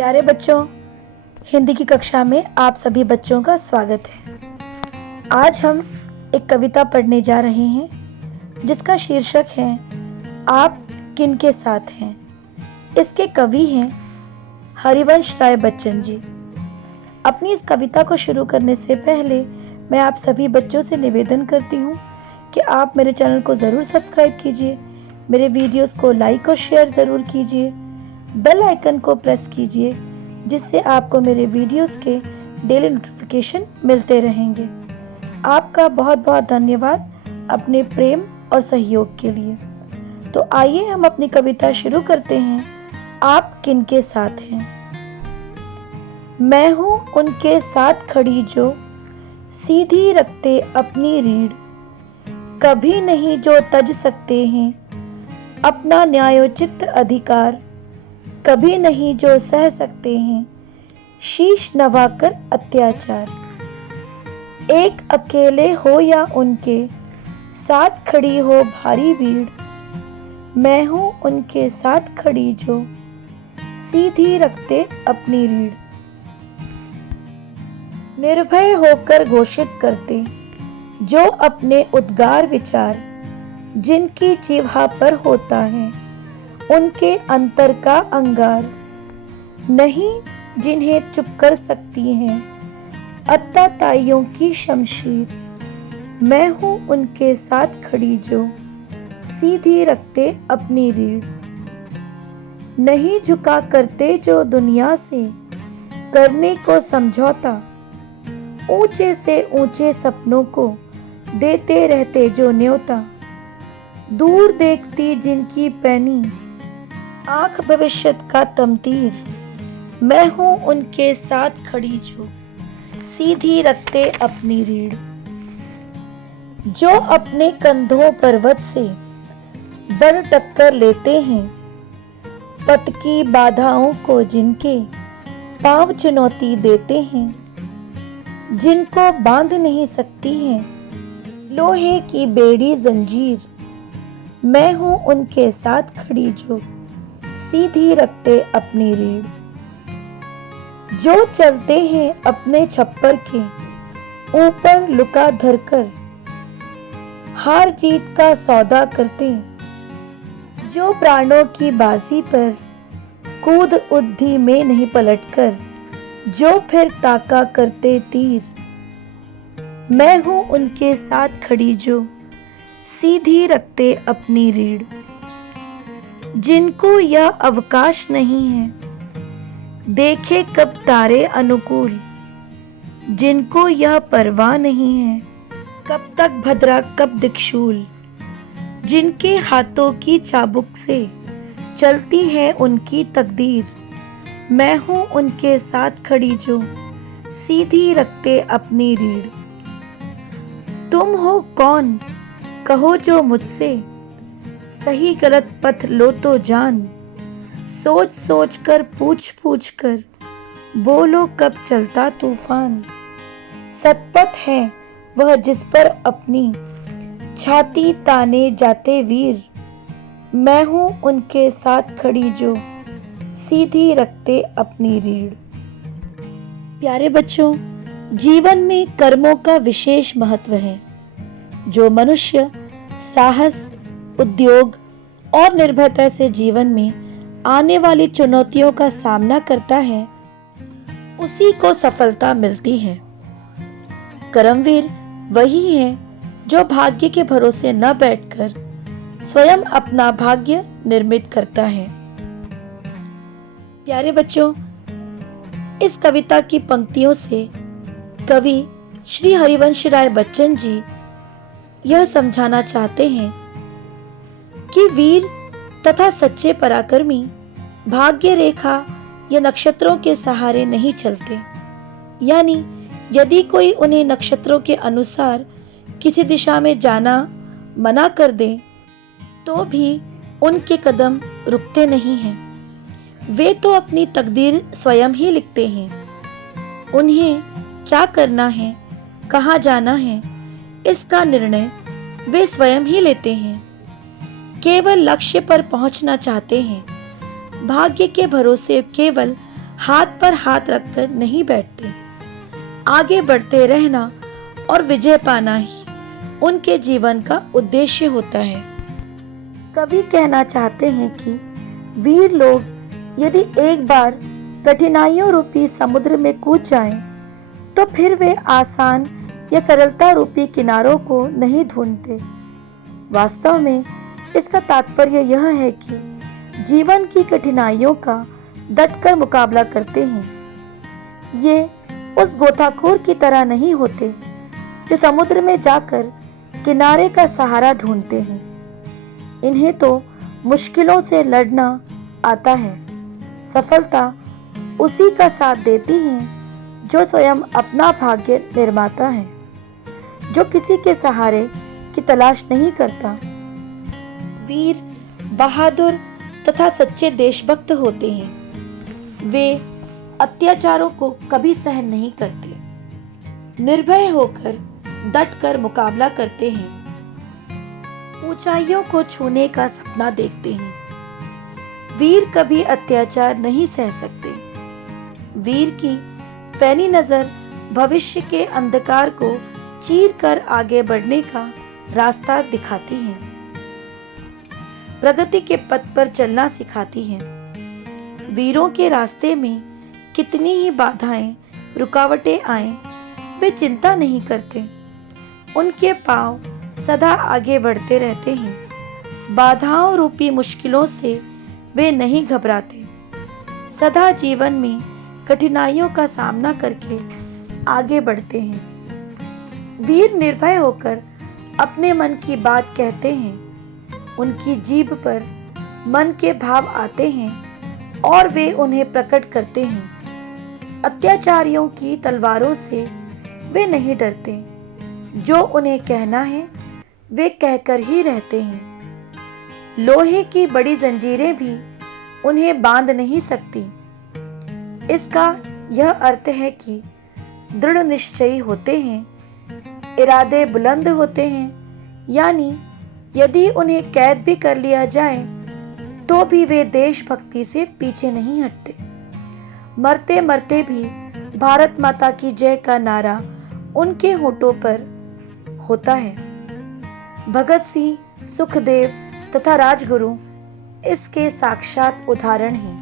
प्यारे बच्चों, हिंदी की कक्षा में आप सभी बच्चों का स्वागत है। आज हम एक कविता पढ़ने जा रहे हैं जिसका शीर्षक है आप किन के साथ हैं। इसके कवि हैं हरिवंश राय बच्चन जी। अपनी इस कविता को शुरू करने से पहले मैं आप सभी बच्चों से निवेदन करती हूँ कि आप मेरे चैनल को ज़रूर सब्सक्राइब कीजिए, मेरे वीडियोस को लाइक और शेयर ज़रूर कीजिए, बेल आइकन को प्रेस कीजिए जिससे आपको मेरे वीडियोस के डेली नोटिफिकेशन मिलते रहेंगे। आपका बहुत बहुत धन्यवाद अपने प्रेम और सहयोग के लिए। तो आइए हम अपनी कविता शुरू करते हैं। आप किन के साथ हैं। मैं हूँ उनके साथ खड़ी जो सीधी रखते अपनी रीढ़, कभी नहीं जो तज सकते हैं अपना न्यायोचित अधिकार, कभी नहीं जो सह सकते हैं शीश नवाकर अत्याचार। एक अकेले हो या उनके साथ खड़ी हो भारी भीड़, मैं हूँ उनके साथ खड़ी जो सीधी रखते अपनी रीढ़। निर्भय होकर घोषित करते जो अपने उद्गार विचार, जिनकी जिह्वा पर होता है उनके अंतर का अंगार, नहीं जिन्हें चुप कर सकती हैं अत्याचारियों की शमशीर। मैं हूँ उनके साथ खड़ी जो सीधी रखते अपनी रीढ़। नहीं झुका करते जो दुनिया से करने को समझौता, ऊंचे से ऊंचे सपनों को देते रहते जो न्योता। दूर देखती जिनकी पैनी आंख भविष्य का तमतीर, मैं हूँ उनके साथ खड़ी जो सीधी रखते अपनी रीढ़। जो अपने कंधों पर्वत से बढ़ टक्कर लेते हैं, पथ की बाधाओं को जिनके पांव चुनौती देते हैं, जिनको बांध नहीं सकती है लोहे की बेड़ी जंजीर, मैं हूँ उनके साथ खड़ी जो सीधी रखते अपनी रीढ़। जो चलते हैं अपने छप्पर के ऊपर लुका धरकर, हार जीत का सौदा करते जो प्राणों की बाजी पर कूद उद्धी में नहीं पलटकर, जो फिर ताका करते तीर, मैं हूँ उनके साथ खड़ी जो सीधी रखते अपनी रीढ़। जिनको यह अवकाश नहीं है देखे कब तारे अनुकूल, जिनको यह परवाह नहीं है कब तक भद्रा कब दिक्शूल, जिनके हाथों की चाबुक से चलती है उनकी तकदीर, मैं हूँ उनके साथ खड़ी जो सीधी रखते अपनी रीढ़। तुम हो कौन कहो जो मुझसे सही गलत पथ लो तो जान, सोच सोच कर पूछ पूछ कर बोलो कब चलता तूफान। सतपथ है वह जिस पर अपनी छाती ताने जाते वीर, मैं हूँ उनके साथ खड़ी जो सीधी रखते अपनी रीढ़। प्यारे बच्चों, जीवन में कर्मों का विशेष महत्व है। जो मनुष्य साहस, उद्योग और निर्भयता से जीवन में आने वाली चुनौतियों का सामना करता है, उसी को सफलता मिलती है। कर्मवीर वही है जो भाग्य के भरोसे न बैठकर स्वयं अपना भाग्य निर्मित करता है। प्यारे बच्चों, इस कविता की पंक्तियों से कवि श्री हरिवंश राय बच्चन जी यह समझाना चाहते हैं कि वीर तथा सच्चे पराक्रमी भाग्य रेखा या नक्षत्रों के सहारे नहीं चलते। यानी यदि कोई उन्हें नक्षत्रों के अनुसार किसी दिशा में जाना मना कर दे तो भी उनके कदम रुकते नहीं हैं। वे तो अपनी तकदीर स्वयं ही लिखते हैं। उन्हें क्या करना है, कहाँ जाना है, इसका निर्णय वे स्वयं ही लेते हैं। केवल लक्ष्य पर पहुंचना चाहते हैं। भाग्य के भरोसे केवल हाथ पर हाथ रखकर नहीं बैठते। आगे बढ़ते रहना और विजय पाना ही उनके जीवन का उद्देश्य होता है। कवि कहना चाहते हैं कि वीर लोग यदि एक बार कठिनाइयों रूपी समुद्र में कूद जाएं, तो फिर वे आसान या सरलता रूपी किनारों को नहीं ढूंढते। वास्तव में इसका तात्पर्य यह है कि जीवन की कठिनाइयों का डटकर मुकाबला करते हैं। ये उस गोताखोर की तरह नहीं होते जो समुद्र में जाकर किनारे का सहारा ढूंढते हैं। इन्हें तो मुश्किलों से लड़ना आता है। सफलता उसी का साथ देती है जो स्वयं अपना भाग्य निर्माता है, जो किसी के सहारे की तलाश नहीं करता। वीर बहादुर तथा सच्चे देशभक्त होते हैं। वे अत्याचारों को कभी सहन नहीं करते, निर्भय होकर डटकर मुकाबला करते हैं, ऊंचाइयों को छूने का सपना देखते हैं। वीर कभी अत्याचार नहीं सह सकते। वीर की पैनी नजर भविष्य के अंधकार को चीर कर आगे बढ़ने का रास्ता दिखाती है, प्रगति के पथ पर चलना सिखाती है। वीरों के रास्ते में कितनी ही बाधाएं रुकावटें आए, वे चिंता नहीं करते। उनके पांव सदा आगे बढ़ते रहते हैं। बाधाओं रूपी मुश्किलों से वे नहीं घबराते। सदा जीवन में कठिनाइयों का सामना करके आगे बढ़ते हैं। वीर निर्भय होकर अपने मन की बात कहते हैं। उनकी जीभ पर मन के भाव आते हैं और वे उन्हें प्रकट करते हैं। अत्याचारियों की तलवारों से वे नहीं डरते। जो उन्हें कहना है वे कहकर ही रहते हैं। लोहे की बड़ी जंजीरें भी उन्हें बांध नहीं सकती। इसका यह अर्थ है कि दृढ़ निश्चयी होते हैं, इरादे बुलंद होते हैं। यानी यदि उन्हें कैद भी कर लिया जाए तो भी वे देशभक्ति से पीछे नहीं हटते। मरते मरते भी भारत माता की जय का नारा उनके होठों पर होता है। भगत सिंह, सुखदेव तथा राजगुरु इसके साक्षात उदाहरण हैं।